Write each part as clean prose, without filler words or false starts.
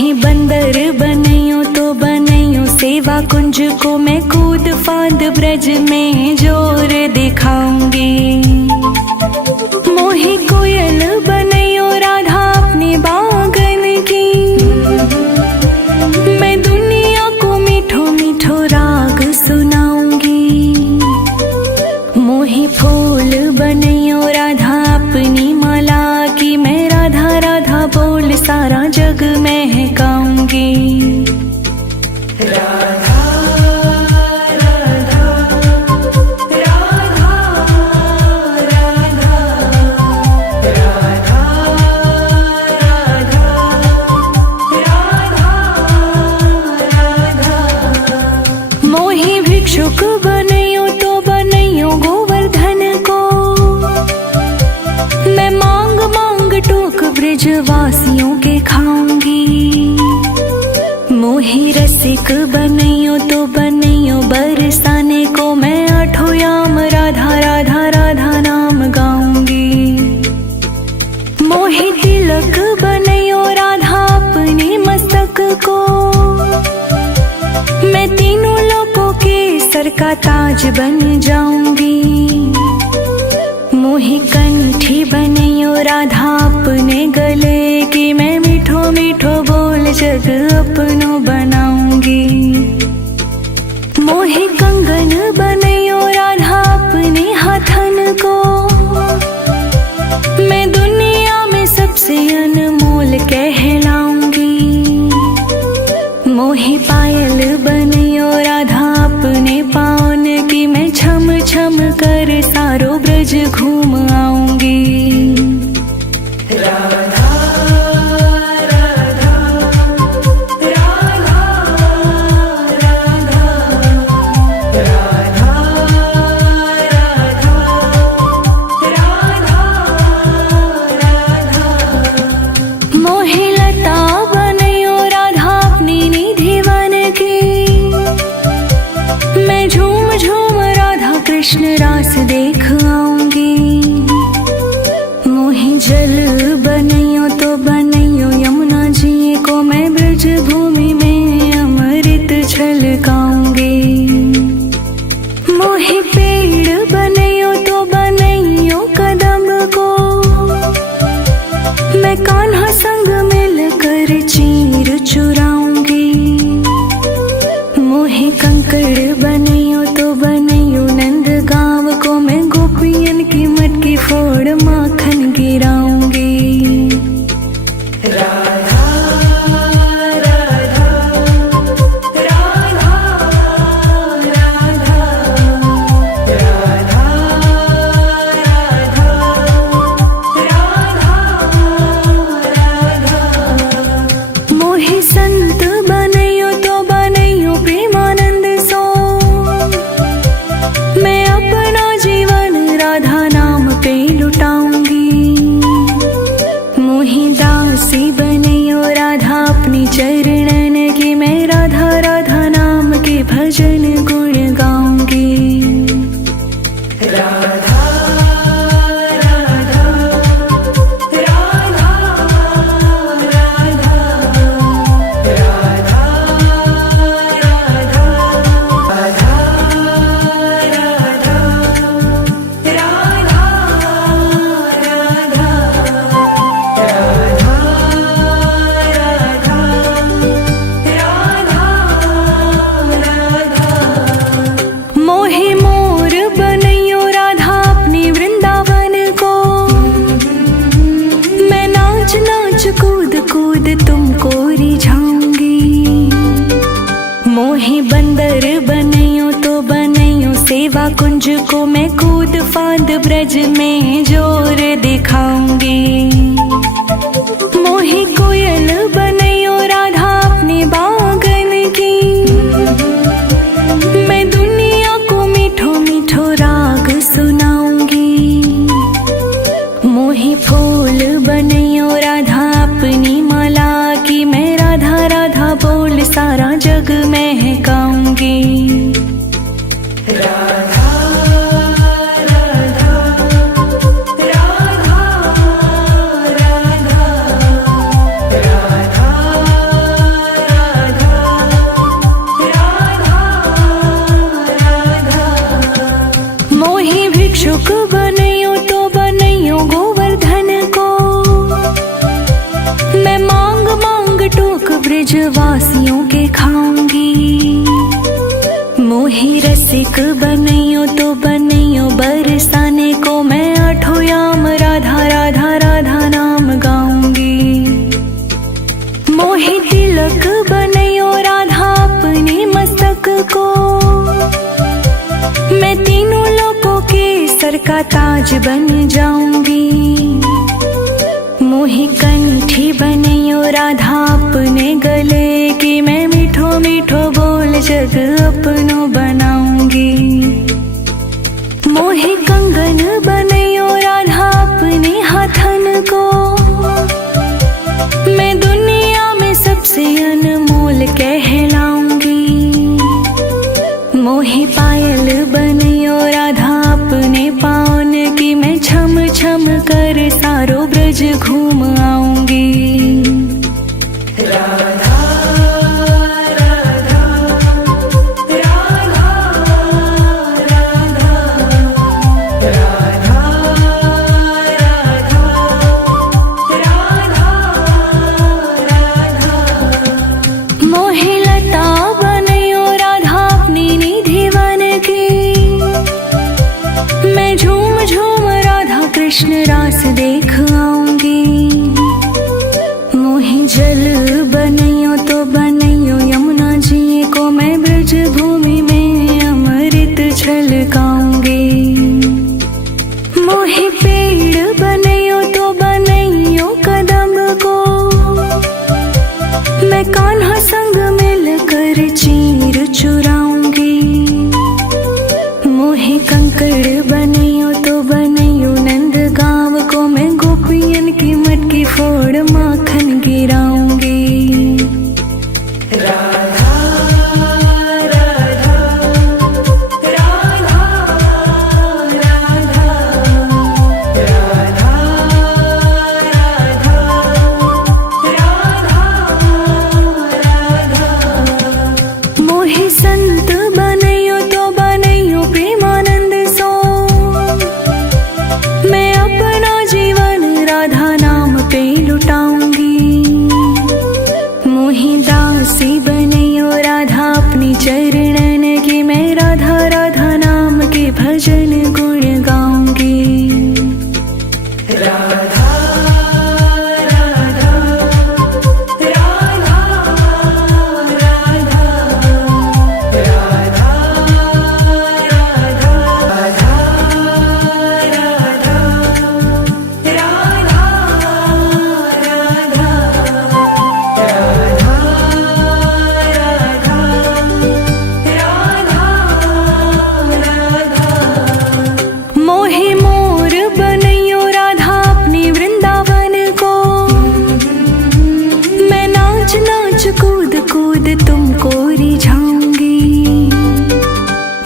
मोहे बंदर बनैयो तो बनैयो सेवा कुंज को मैं कूद फांद ब्रज में जोर दिखाऊंगी। मोहे कोयल बनैयो राधा अपने बागन की, मैं दुनिया को मीठो मीठो राग सुनाऊंगी। मोहे फूल बनैयो राधा अपनी माला की, मैं राधा राधा बोल सारा जग महकाऊंगी। राधा राधा राधा राधा राधा राधा राधा। मोहे भिक्षुक बनैयो तो बनैयो गोवर्धन को, मैं मांग मांग टूक ब्रजवासियों के खाऊंगी। मोहे रसिक बनैयो तो बनैयो बरसाने को, मैं आठों याम राधा राधा राधा नाम गाऊंगी। मोहे तिलक बनैयो राधा अपने मस्तक को, मैं तीनों लोकों के सर का ताज बन जाऊंगी। मोहे कंठी बनैयो राधा अपने गले की, मैं मीठो मीठो बोल जग अपनो बनाऊंगी। मोहे कंगन बनैयो राधा अपने हाथन को, मैं दुनिया में सबसे अनमोल कहलाऊंगी। मोहे पायल बनैयो राधा अपने पाँव की, मैं छम छम कर सारो ब्रज घूम आऊंगी। राधा राधा राधा राधा राधा राधा राधा। मोहे लता बनैयो राधा अपनी निधि वन की, मैं झूम झूम राधा कृष्ण रास देख आऊंगी। मोहे जल बनैयो तो बनैयो यमुना जी को, मैं ब्रज भूमि में अमृत छलकाऊंगी। मोहे पेड़ बनैयो तो बनैयो कदम को, मैं कान्हा संग मिलकर चीर चुराऊंगी। मोहे कंकड़ बनैयो तो बनैयो नंद गाँव को, मैं गोपियन की मटकी फोड़ माखन गिराऊंगी। राधा राधा राधा राधा राधा राधा राधा। मोहे संत बनैयो तो बनैयो प्रेमानंद सो, मैं अपना जीवन राधा नाम पे लुटाऊंगी। मोहे दासी बनैयो राधा अपनी चरणन की, मैं राधा राधा नाम के भजन गुण गाऊंगी। राधा राधा राधा राधा राधा मोहे मोर बनैयो राधा अपनी वृंदावन को, मैं नाच नाच कूद कूद तुमको रिझाऊंगी। मोहे बंदर बनैयो तो बनैयो सेवा कुंज को, मैं कूद फांद ब्रज में जोर दिखाऊंगी। मोहे कोयल बनैयो राधा अपने बागन की, मैं दुनिया को मीठो मीठो राग सुनाऊंगी। मोहे फूल बनैयो राधा अपनी माला की, मैं राधा राधा बोल सारा जग महकाऊंगी। राधा राधा राधा मांग टोक ब्रजवासियों के खाऊंगी। मोही रसिक बनैयो तो बनैयो बरसाने को मैं आठों याम राधा राधा राधा नाम गाऊंगी। मोही तिलक बनैयो राधा अपने मस्तक को, मैं तीनों लोगों के सर का ताज बन जाऊंगी। मोही कंठी बनैयो राधा अपने गले की, मैं मीठो मीठो बोल जग अपनो बनाऊंगी। मोही कंगन बनैयो राधा अपने हाथन को, मैं दुनिया में सबसे अनमोल कहलाऊंगी। मोही पायल बनैयो राधा अपने पाँव की, मैं छम छम कर सारो ब्रज घूम आऊंगी। राधा राधा राधा राधा राधा राधा राधा। मोहे लता बनैयो राधा अपनी निधि वन की, मैं झूम झूम राधा कृष्ण रास देख आऊंगी। मोही जल बनैयो तो बनैयो यमुना जी को, मैं ब्रज भूमि में अमृत छलकाऊंगी। मोही पेड़ बनैयो तो बनैयो कदम को, मैं कान्हा संग मिलकर चीर चुराऊंगी। मोही कंकड़ बनैयो तो बनैयो नंद गाँव को, मैं गोपियन की मटकी फोड़ माखन गिराऊंगी। राधा राधा राधा राधा राधा राधा राधा। मोही संत बनैयो तो बनैयो प्रेमानंद सो, मैं अपना जीवन राधा नाम पे लुटाऊंगी। मोही दासी बनैयो राधा अपनी चरणन की, मैं राधा राधा नाम के भजन गुण गाऊंगी। राधा राधा राधा राधा राधा मोही मोर बनैयो राधा अपनी वृंदावन को, मैं नाच नाच कूद कूद तुमको रिझाऊंगी।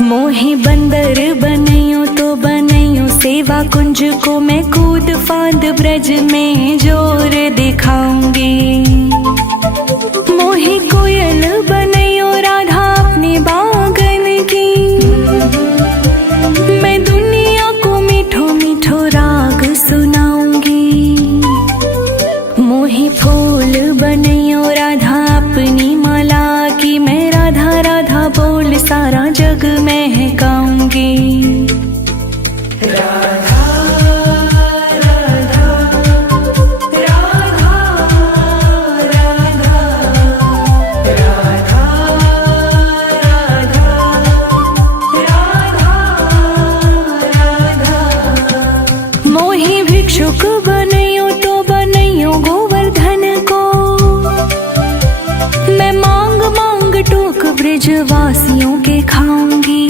मोही बंदर बनैयो तो बनैयो सेवा कुंज को, मैं कूद फांद ब्रज में जोर दिखाऊंगी। मोही कोयल बनैयो राधा अपने बागन की, मैं दुनिया को मीठो मीठो राग सुनाऊंगी। मोही फूल बनैयो राधा अपनी माला की, मैं राधा राधा बोल सारा जग महकाऊंगी। राधा राधा राधा राधा राधा राधा राधा। मोही भिक्षुक बनैयो तो बनैयो गोवर्धन को, मैं मांग मांग टोक ब्रजवासियों के खाऊंगी।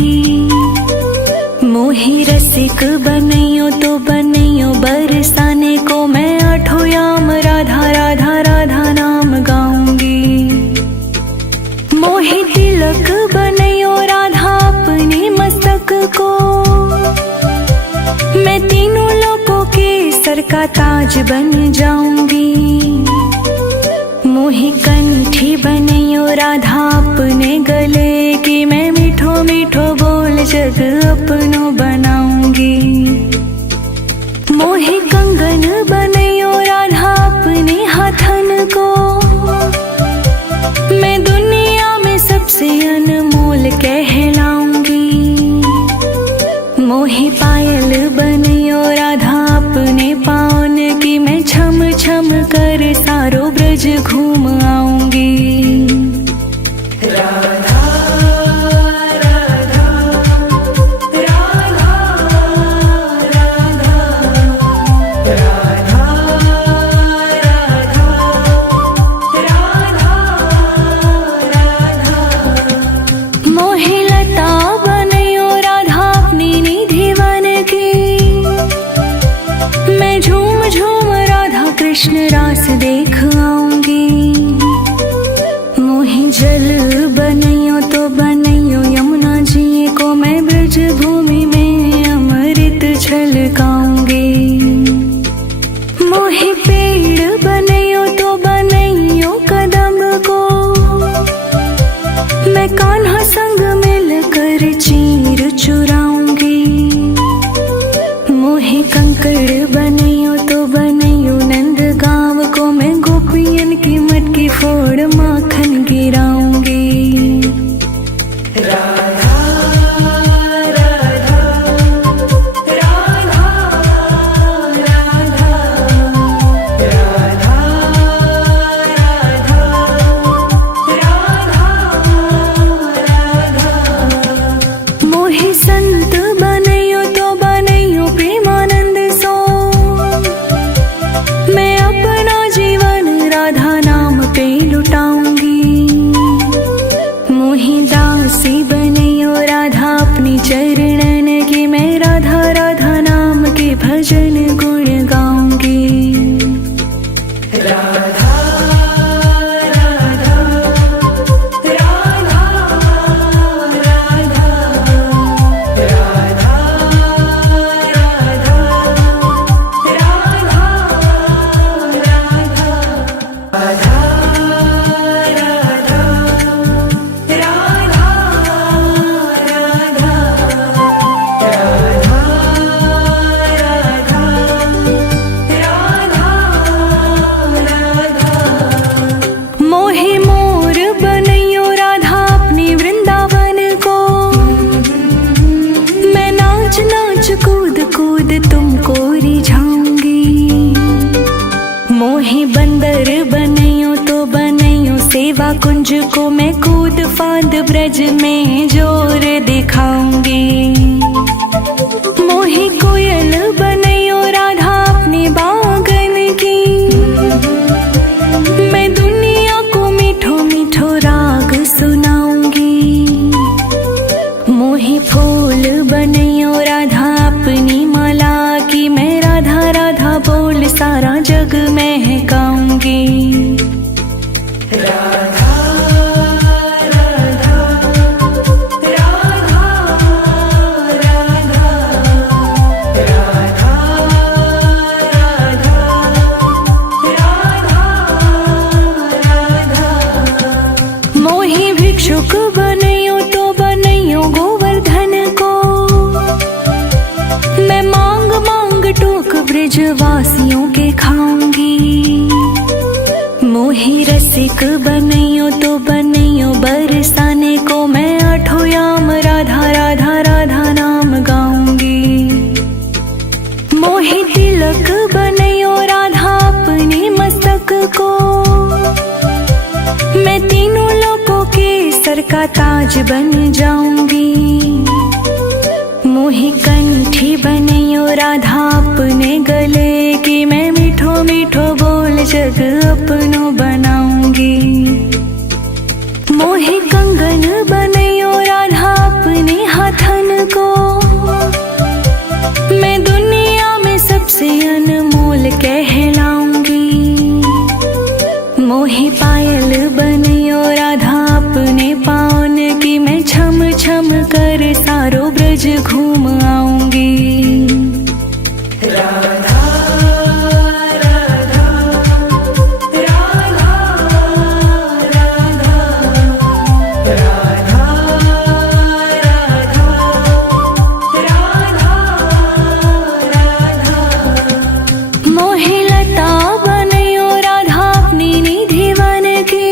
मोही रसिक बनैयो तो बनैयो बरसाने को, मैं आठों याम राधा राधा राधा नाम गाऊंगी। मोही तिलक बनैयो राधा अपने मस्तक को, मैं तीनों लोगों के सर का ताज बन जाऊंगी। मोही कंठी बनैयो राधा अपने गले की, मैं मीठो मीठो बोल जग अपनो बनाऊंगी। मोही कंगन बनैयो राधा अपने हाथन को, घूम आऊंगी। राधा राधा राधा राधा राधा राधा राधा मोहे लता बनयो राधा अपनी निधि बन के। मैं झूम झूम राधा कृष्ण रास देख आऊंगी। मोहे जल बनयो तो बनयो यमुना जी को मैं ब्रज भूमि में अमृत छलकाऊंगी। मोहे पेड़ बनयो तो बनयो कदम को मैं कान्हा संग मिलकर चीर चुराऊंगी। मोहे कंकड़ बनयो तो बनयो नंद गांव को मैं गोपियन की मटकी फोड़ माखन गिराऊंगी। राधा राधा राधा राधा राधा राधा राधा मोहे संत बनयो तो बनयो प्रेमानंद सो मैं अपना जीवन राधा नाम पे लुटाऊंगी। मोहे दासी बनयो राधा अपनी चरणन की मैं राधा राधा नाम के भजन गुण गाऊंगी। राधा राधा राधा राधा राधा राधा राधा मोहे मोर बनयो राधा अपनी वृंदावन को मैं नाच नाच कूद कूद तुमको रिझाऊंगी। मोहे बंदर बनयो तो बनयो सेवा कुंज को मैं कूद फांद ब्रज में जोर दिखाऊंगी। मोहे कोयल बनयो राधा अपने बागन की मैं दुनिया को मीठो मीठो राग सुनाऊंगी। मोहे फूल बनयो राधा अपनी माला की मैं राधा राधा बोल सारा जग महकाऊंगी। राधा राधा राधा राधा राधा राधा राधा मोहे भिक्षुक बनयो तो बनयो गोवर्धन को मैं मांग मांग टोक ब्रजवासियों के खाऊंगी। मोहे रसिक बनयो तो बनयो बरसाने को मैं आठों याम राधा राधा राधा नाम गाऊंगी। मोहे तिलक बनयो राधा अपने मस्तक को मैं तीनों लोकों के सर का ताज बन जाऊंगी। मोहे कंठी बनयो राधा अपने गले की मैं मीठो मीठो बोल जग अपनो बनाऊंगी। मोहे कंगन बनयो राधा अपने हाथन को मैं दुनिया में सबसे अनमोल कहलाऊंगी। मोहे पायल बनयो राधा अपने पावन की मैं छम छम कर सारो ब्रज घूम आऊंगी। राधा राधा राधा राधा राधा राधा राधा मोहे लता बनयो राधा अपनी निधि बन के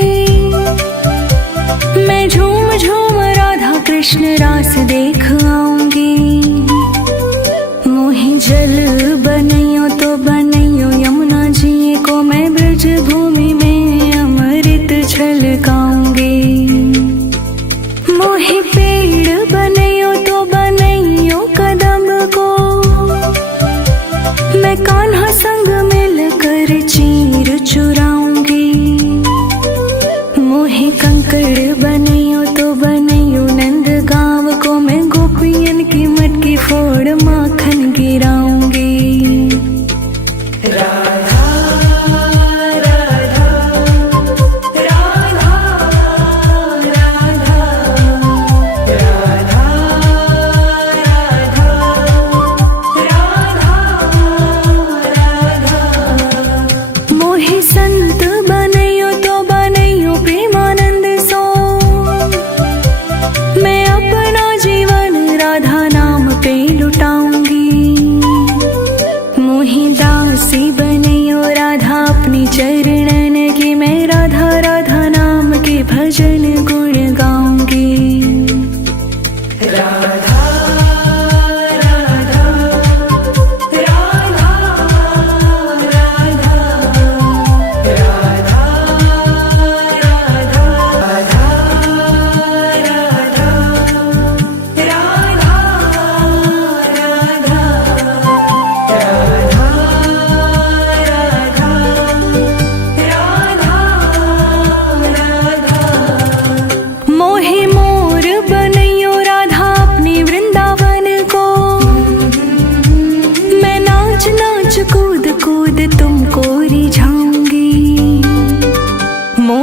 मैं झूम झूम राधा कृष्ण रास देख आऊंगी। मोहे जल बनयो तो बनयो यमुना जी को मैं ब्रज भूमि में अमर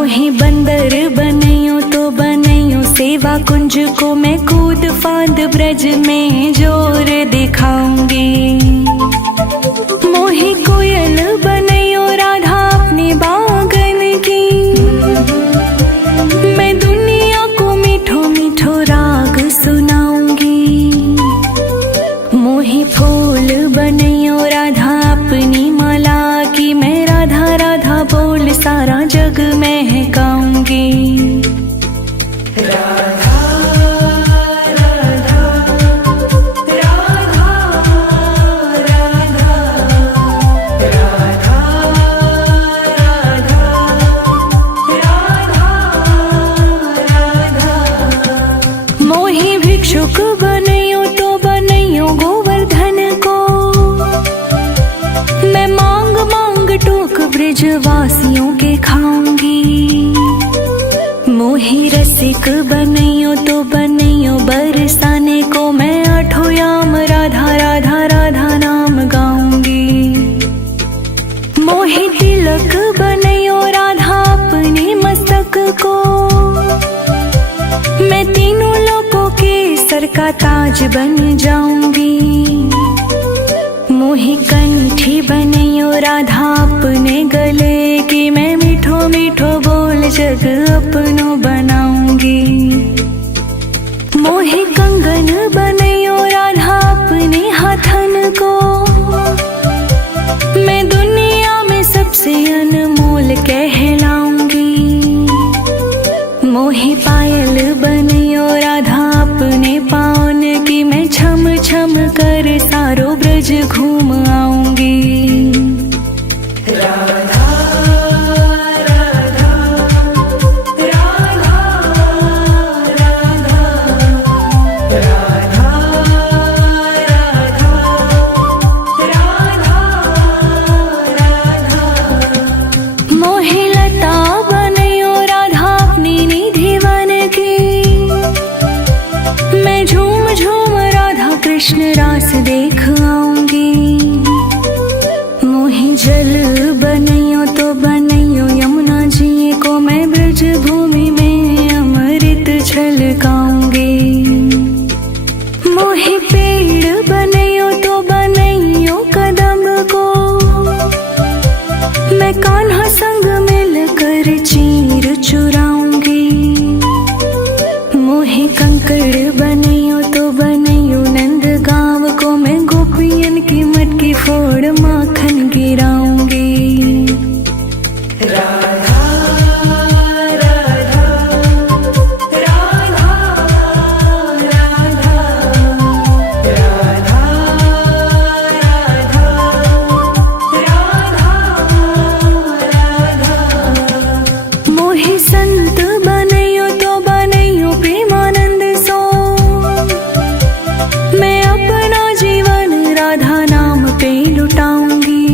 मोहे बंदर बनैयो तो बनैयो सेवा कुंज को मैं कूद फांद ब्रज में जोर दिखाऊंगी। मोहे कोयल बनैयो राधा अपने बागन की, मैं दुनिया को मीठो मीठो राग सुनाऊंगी। मोहे फूल बनैयो राधा अपनी माला की, मैं राधा राधा बोल सारा जग महकाऊंगी। मोहे भिक्षुक बनैयो तो बनैयो गोवर्धन को, मैं मांग मांग टोक ब्रजवासियों के खाऊंगी। मोहे रसिक बनैयो तो बनैयो बरसाने को, मैं आठों याम राधा राधा राधा नाम गाऊंगी। मोहे तिलक बनैयो राधा अपने मस्तक को, मैं तीनों लोगों के सर का ताज बन जाऊंगी। मोहे कंठी बनैयो राधा अपने गले की, मैं मीठो मीठो बोल जग अपनो बनाऊंगी। मोहे कंगन बनैयो राधा अपने हाथन को, मैं दुनिया में सबसे अनमोल कहलाऊंगी। मोहे पायल बनैयो राधा अपने पाँव की, मैं छम छम कर सारो ब्रज घूम आऊंगी। मोहे लता बनैयो राधा अपनी निधि वन की, मैं झूम झूम राधा कृष्ण रास देख आऊंगी। मोहे जल बनैयो तो बनैयो यमुना जी को, मैं ब्रज भूमि में अमृत छलकाऊंगी। मोहे पेड़ बनैयो तो बनैयो कदम को, मैं कान्हा संग मिलकर चीर चुराऊंगी। मोहे कंकड़ बनैयो तो बनैयो नंद गांव को, मैं गोपियन की मटकी फोड़ माखन गिराऊंगी। मोहे संत बनैयो तो बनैयो प्रेमानंद सो, मैं अपना जीवन राधा नाम पे लुटाऊंगी।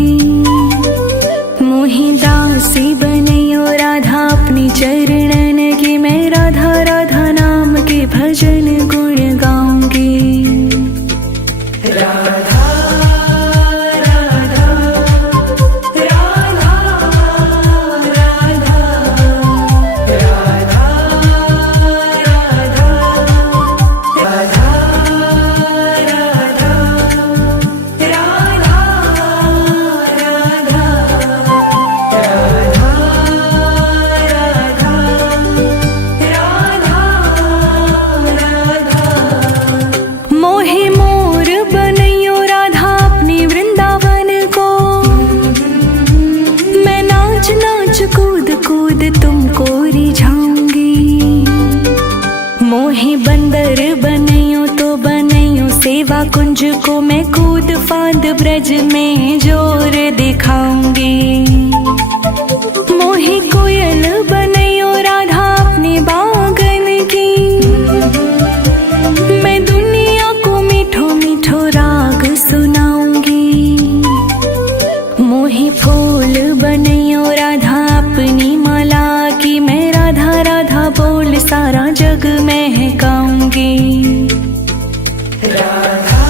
मोहे दासी बनैयो राधा अपनी चरणन की, मैं राधा राधा नाम के भजन गुण गाऊंगी। मोहे मोर बनैयो राधा अपनी वृंदावन को, मैं नाच नाच कूद कूद तुमको रिझाऊंगी। मोहे बंदर बनैयो तो बनैयो सेवा कुंज को, मैं कूद फांद ब्रज में जोर दिखाऊंगी। मोहे कोयल बनैयो राधा अपने बागन की, मैं दुनिया को मीठो मीठो राग सुनाऊंगी। मोहे फूल बनैयो राधा अपनी माला की, मैं राधा राधा बोल सारा जग महकाऊंगी। राधा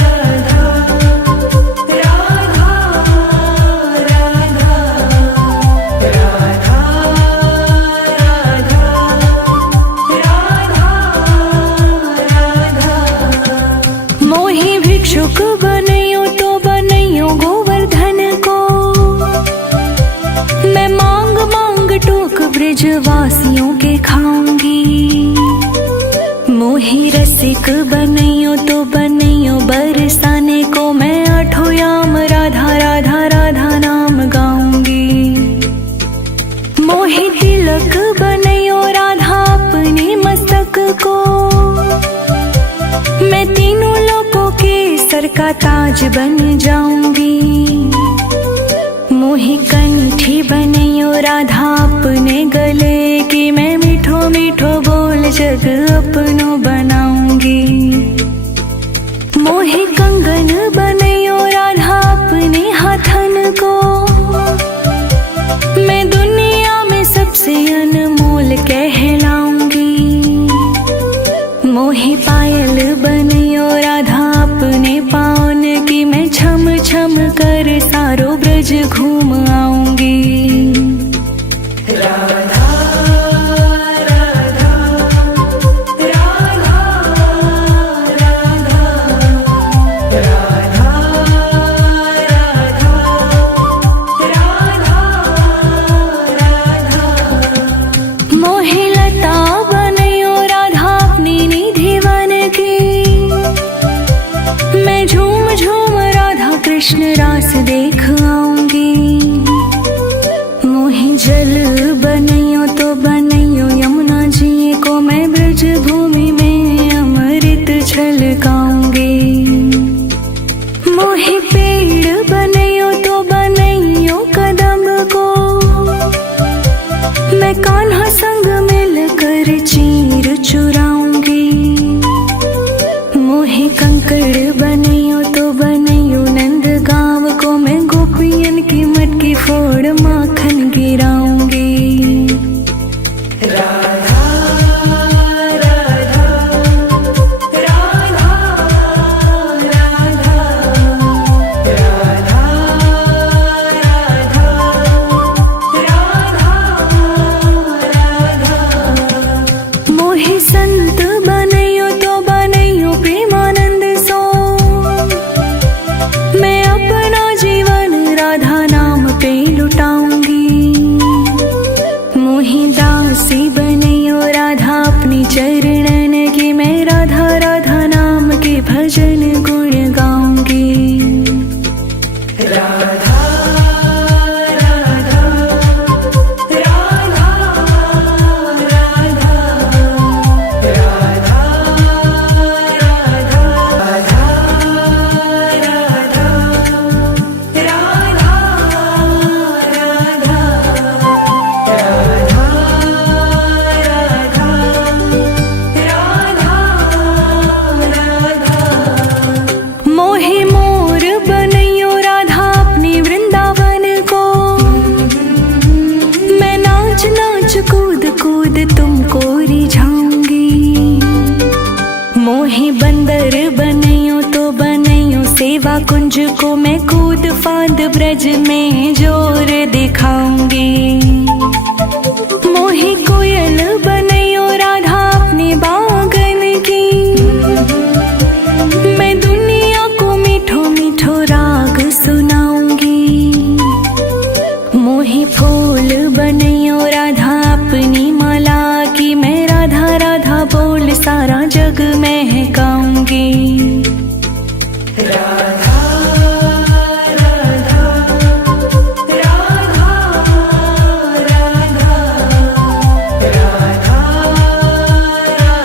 राधा ब्रजवासियों के खाऊंगी। मोही रसिक बनैयो तो बनैयो बरसाने को मैं आठों याम राधा राधा राधा नाम गाऊंगी। मोही तिलक बनैयो राधा अपने मस्तक को, मैं तीनों लोगों के सर का ताज बन जाऊंगी। मोही कंठी बनैयो राधा अपने गले की, मैं मीठो मीठो बोल जग अपनो बनाऊंगी। मोही कंगन बनैयो राधा अपने हाथन को, मैं दुनिया में सबसे अनमोल कहलाऊंगी। मोही पायल बनैयो राधा अपने पाँव की, मैं छम छम कर सारो ब्रज घूम आऊंगी। राधा राधा राधा राधा राधा राधा राधा। मोही लता बनैयो राधा अपनी निधि वन की, मैं झूम झूम राधा कृष्ण रास देख आऊंगी। मोही जल बनैयो तो बनैयो यमुना जी को, मैं ब्रज भूमि में अमृत छलकाऊंगी। मोही पेड़ बनैयो तो बनैयो कदम को, मैं कान्हा संग मिलकर चीर चुराऊंगी। मोही कंकड़ बनैयो तो बनैयो नंद गाँव को, मैं गोपियन की मटकी फोड़ माखन गिराऊंगी। राधा राधा राधा राधा राधा राधा राधा। मोही संत बनैयो तो बनैयो प्रेमानंद सो, मैं अपना जीवन राधा नाम पे लुटाऊंगी। मोही दासी बनैयो राधा अपनी चरणन की, मैं राधा राधा नाम के भजन गुण गाऊंगी। राधा राधा राधा राधा राधा मोही मोर बनैयो राधा अपनी वृंदावन को, मैं नाच नाच कूद कूद तुमको रिझाऊंगी। मोही बंदर बनैयो तो बनैयो सेवा कुंज को, मैं कूद फांद ब्रज में जोर दिखाऊंगी। मोही कोयल बनैयो राधा अपने बागन की, मैं दुनिया को मीठो मीठो राग सुनाऊंगी। मोही फूल बनैयो राधा अपनी माला की, मैं राधा राधा बोल सारा जग महकाऊंगी। राधा राधा राधा राधा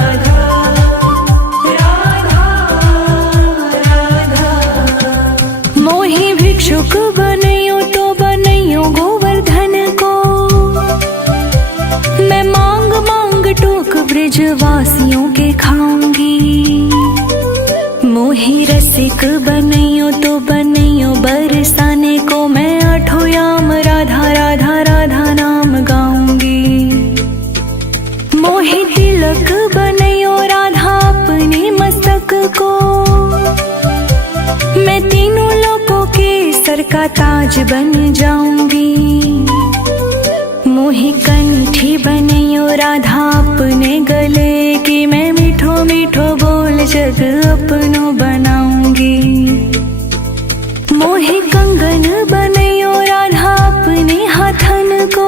राधा राधा राधा। मोही भिक्षुक बनैयो तो बनैयो गोवर्धन को, मैं मांग मांग टोक ब्रजवासियों के खाऊंगी। मोही रसिक बनैयो तो बनैयो बरसाने को, मैं आठों याम राधा राधा राधा नाम गाऊंगी। मोही तिलक बनैयो राधा अपने मस्तक को, मैं तीनों लोगों के सर का ताज बन जाऊंगी। मोही कंठी बनैयो राधा अपने गले की, मैं मीठो मीठो बोल जग अपनो बनाऊंगी। मोही कंगन बनैयो राधा अपने हाथन को,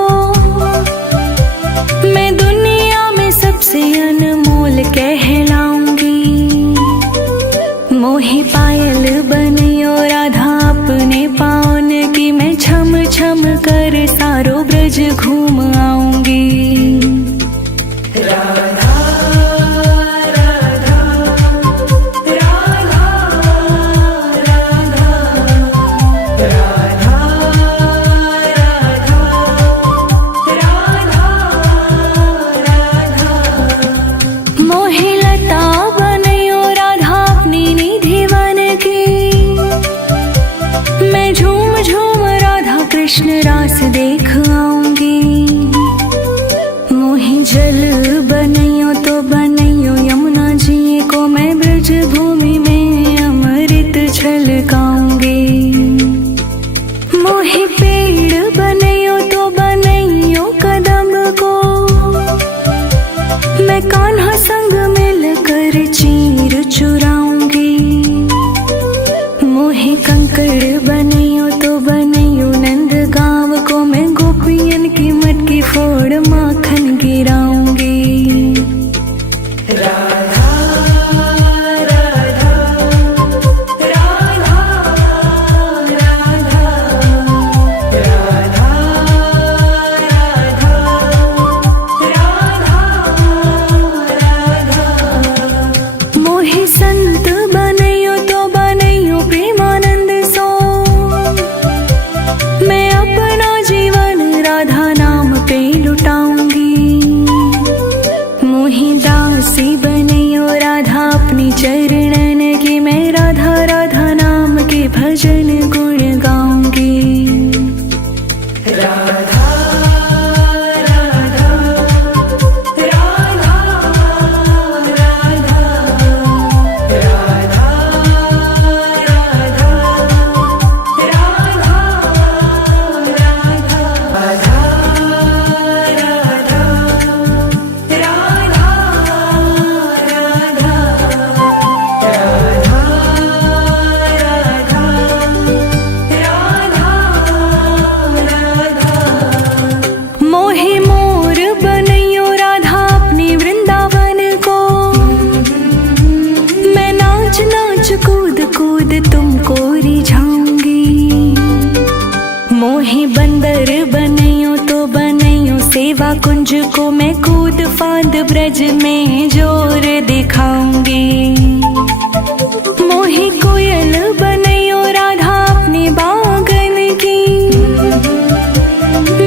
कृष्ण रास देख आऊंगी। मोहि जल बनैयो तो बनैयो यमुना जी को मैं ब्रज भूमि में अमृत छलकाऊंगी। मोहि पेड़ बनैयो तो बनैयो कदम को मैं कान्हा संग मिलकर चीर चुराऊंगी। मोहि कंकड़ बनैयो तो बनैयो नंद गांव को मैं गोपियन की मटकी फोड़ माखन गिराऊंगी। राधा राधा राधा राधा राधा राधा राधा। मोहि संत बनैयो तो बनैयो प्रेमानंद सो मैं अपना जीवन राधा नाम पे लुटाऊंगी। मोहि दासी बनैयो राधा अपनी चरणन की मैं राधा राधा नाम के भजन गुण गाऊंगी। राधा राधा राधा राधा राधा मोहि मोर बनैयो राधा अपनी वृंदावन को मैं नाच नाच कूद कूद तुमको रिझाऊंगी। मोहि बंदर बनैयो तो बनैयो सेवा कुंज को मैं कूद फांद ब्रज में जोर दिखाऊंगी। मोहि कोयल बनैयो राधा अपनी बागन की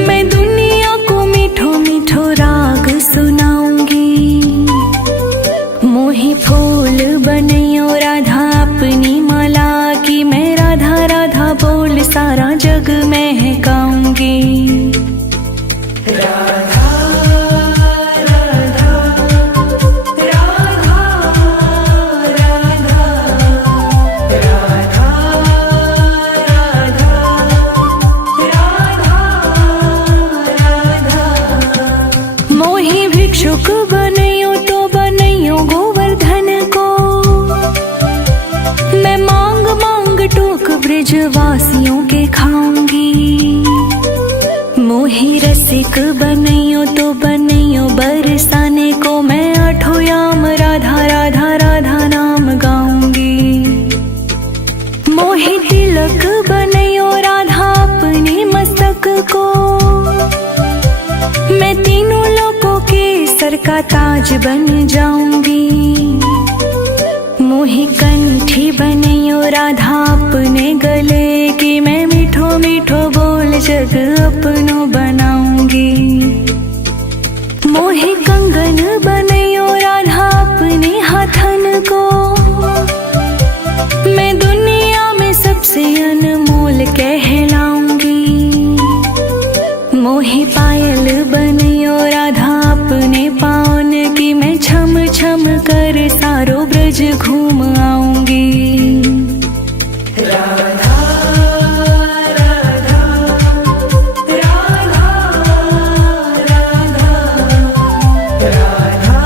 मैं दुनिया को मीठो मीठो राग सुनाऊंगी। मोहि फूल बनैयो राधा अपनी माला की मैं राधा राधा बोल सारा जग महकाऊंगी। राधा राधा राधा राधा राधा राधा राधा। मोहि भिक्षुक बनैयो तो बनैयो गोवर्धन को मैं मांग मांग टोक ब्रजवासियों के खाऊंगी। मोहि रसिक बनैयो तो बनैयो बरसाने को मैं आठों याम राधा राधा राधा नाम गाऊंगी। मोहि तिलक बनैयो राधा अपने मस्तक को मैं तीनों लोकों के सर का ताज बन जाऊंगी। मोहि कंठी बनैयो राधा अपने गले की मैं मीठो मीठो बोल जग अपनो बनाऊंगी। मोहि कंगन बनैयो राधा अपने हाथन को मैं दुनिया में सबसे अनमोल कहलाऊंगी। मोहि पायल बनैयो राधा अपने पावन की मैं छम छम कर सारो ब्रज घूम आऊंगी। राधा राधा राधा राधा राधा राधा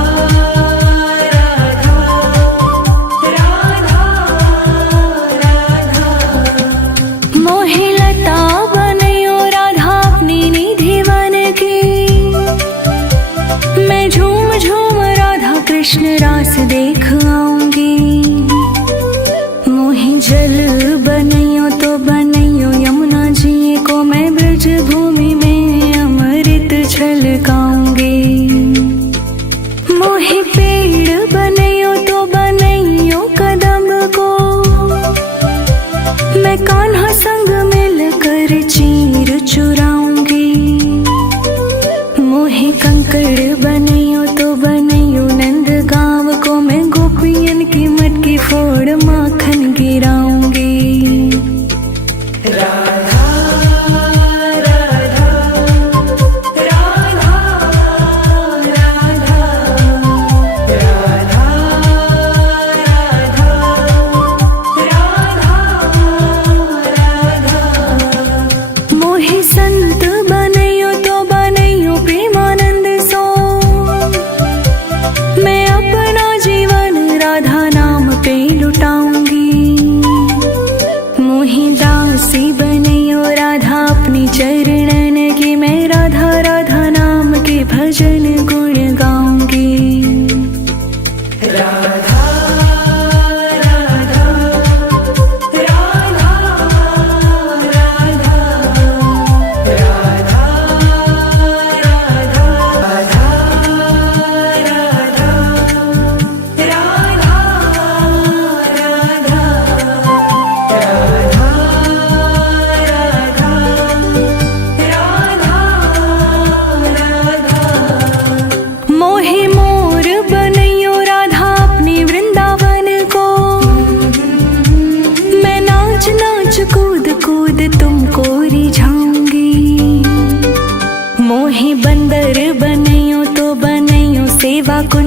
राधा। मोहि लता बनैयो राधा अपनी निधि वन की मैं झूम झूम राधा कृष्ण रास देख आऊंगी। मोहि जल बनैयो तो बनैयो यमुना जी को मैं ब्रज भूमि में अमृत छलकाऊंगी। मोहि पेड़ बनैयो तो बनैयो कदम को मैं कान्हा संग मिलकर चीर चुराऊंगी। मोहि कंकड़ बनैयो तो बनैयो नंद गांव को मैं गोपियन की मटकी फोड़ माखन गिराऊंगी। राधा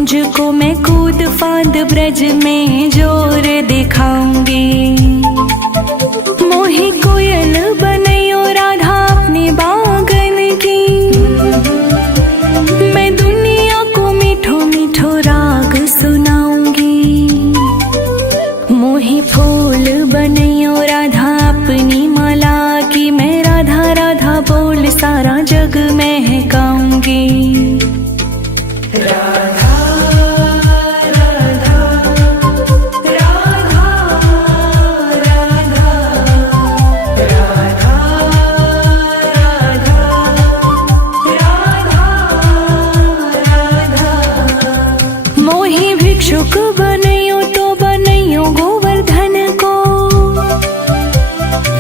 कुंज को मैं कूद फांद ब्रज में जोर दिखाऊंगी। मोही कोयल बनैयो राधा अपने बागन की, मैं दुनिया को मीठो मीठो राग सुनाऊंगी। मोही फूल बनैयो राधा अपनी माला की, मैं राधा राधा बोल सारा जग महकाऊंगी। मोही भिक्षुक बनैयो तो बनैयो गोवर्धन को,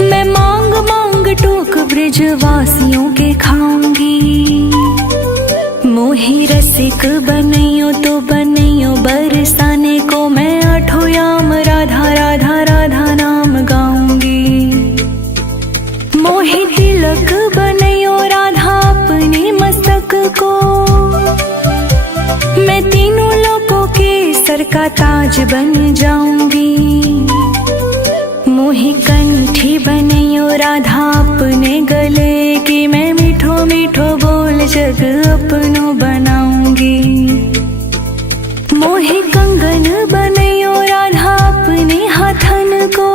मैं मांग मांग टोक ब्रजवासियों के खाऊंगी। मोही रसिक बनैयो तो बनैयो बरसाने को, मैं आठों याम राधा राधा राधा नाम गाऊंगी। मोही तिलक बनैयो राधा अपने मस्तक को, मैं तीनों लोगों के सर का ताज बन जाऊंगी। मोही कंठी बनैयो राधा अपने गले की, मैं मीठो मीठो बोल जग अपनो बनाऊंगी। मोही कंगन बनैयो राधा अपने हाथन को,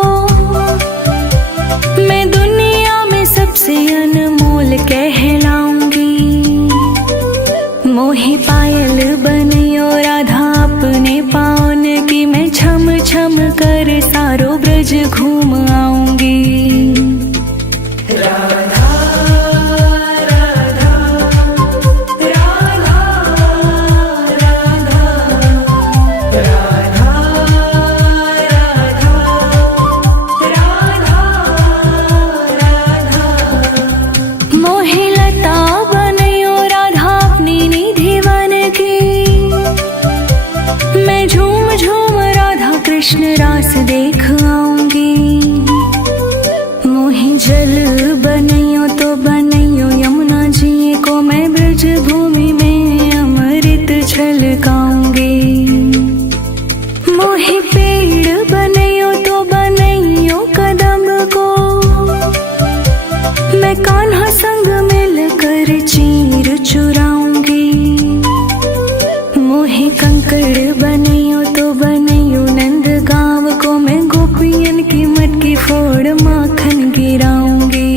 मैं दुनिया में सबसे अनमोल कहलाऊंगी। मोही पायल बनैयो राधा अपने पावन की, मैं छम छम कर सारो ब्रज घूम आऊंगी। मोही लता बनैयो राधा अपनी निधि वन की, मैं झूम झूम राधा कृष्ण रास देख आऊंगी। मोही जल बनैयो तो बनैयो यमुना जी को, मैं ब्रज भूमि में अमृत छलकाऊंगी। मोही पेड़ बनैयो तो बनैयो कदम को, मैं कान्हा संग मिलकर चीर चुराऊंगी। मोही कंकड़ बनैयो तो बनैयो नंद गांव को, मैं गोपियन की मटकी फोड़ माखन गिराऊंगी।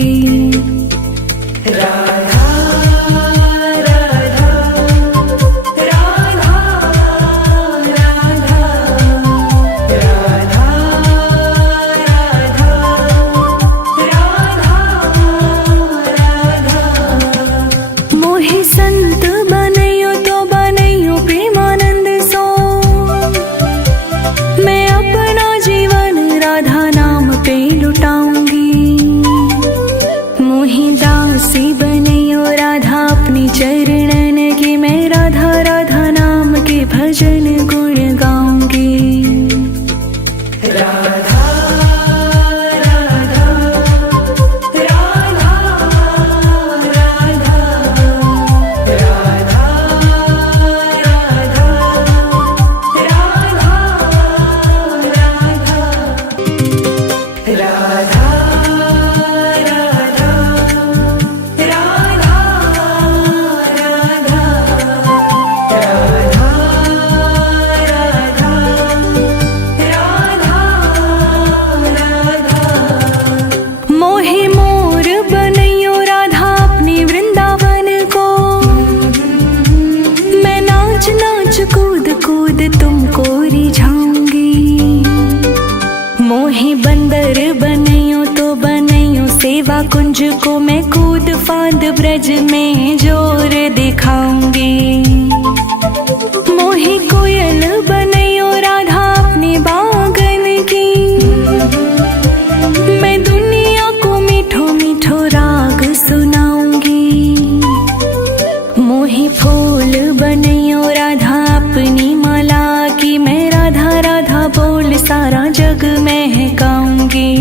मोही संत बनैयो तो बनैयो प्रेमानंद सो, मैं अपना जीवन राधा नाम पे लुटाऊंगी। मोही दासी बनैयो राधा अपनी चरणन की, मैं राधा राधा नाम के भजन गुण गाऊंगी। मोही मोर बनैयो राधा अपनी वृंदावन को, मैं नाच नाच कूद कूद तुमको रिझाऊंगी। मोही बंदर बनैयो तो बनैयो सेवा कुंज को, मैं कूद फांद ब्रज में जोर दिखाऊंगी। मोही कोयल बनैयो राधा अपने बागन की, मैं दुनिया को मीठो मीठो राग सुनाऊंगी। मोही फूल बनैयो राधा अपनी माला की, मैं राधा राधा बोल सारा जग महकाऊंगी।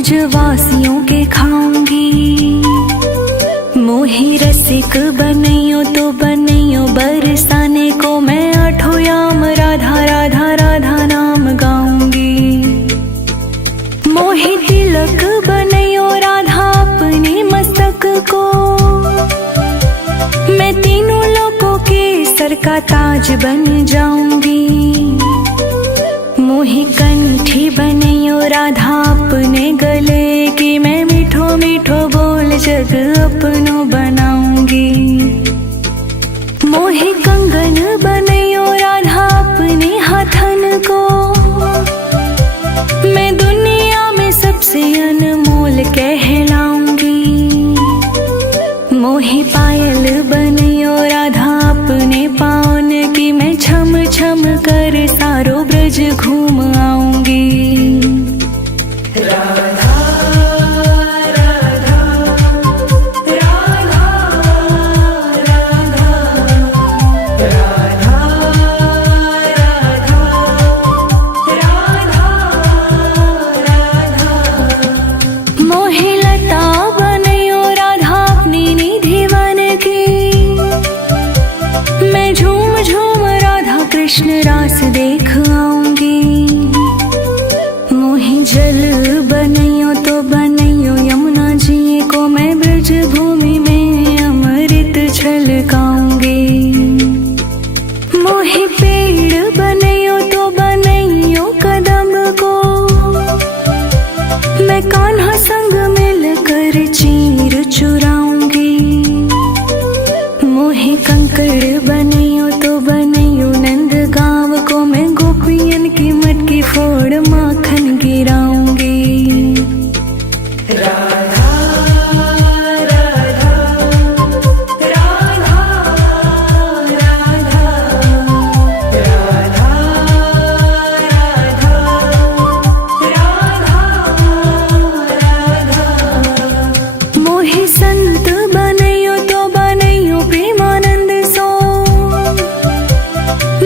ब्रजवासियों के खाऊंगी। मोही रसिक बनैयो तो बनैयो बरसाने को मैं आठों याम राधा राधा राधा नाम गाऊंगी। मोही तिलक बनैयो राधा अपने मस्तक को, मैं तीनों लोगों के सर का ताज बन जाऊंगी। मोही कंठी बनैयो राधा अपने गले की, मैं मीठो मीठो बोल जग अपनो बनाऊंगी। मोही कंगन बनैयो राधा अपने हाथन को, मैं दुनिया में सबसे अनमोल कहलाऊंगी। मोही पायल बनैयो राधा अपने पावन की, मैं छम छम कर सारो ब्रज घूम आऊंगी। राधा राधा राधा राधा राधा राधा राधा। मोही लता बनैयो राधा अपनी निधि वन की, मैं झूम झूम राधा कृष्ण रास देख आऊंगी। मोही जल बनैयो तो बनैयो यमुना जी को, मैं ब्रज भूमि में अमृत छलकाऊंगी। मोही पेड़ बनैयो तो बनैयो कदम को, मैं कान्हा संग मिलकर चीर चुराऊंगी। मोही कंकड़ बनैयो तो बनैयो नंद गांव को, मैं गोपियन की मटकी फोड़ माखन गिराऊंगी। राधा राधा राधा राधा राधा राधा राधा। मोही संत बनैयो तो बनैयो प्रेमानंद सो,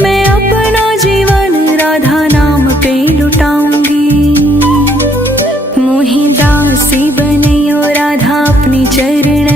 मैं अपना जीवन राधा नाम पे लुटाऊंगी। मोही दासी बनैयो राधा अपनी चरण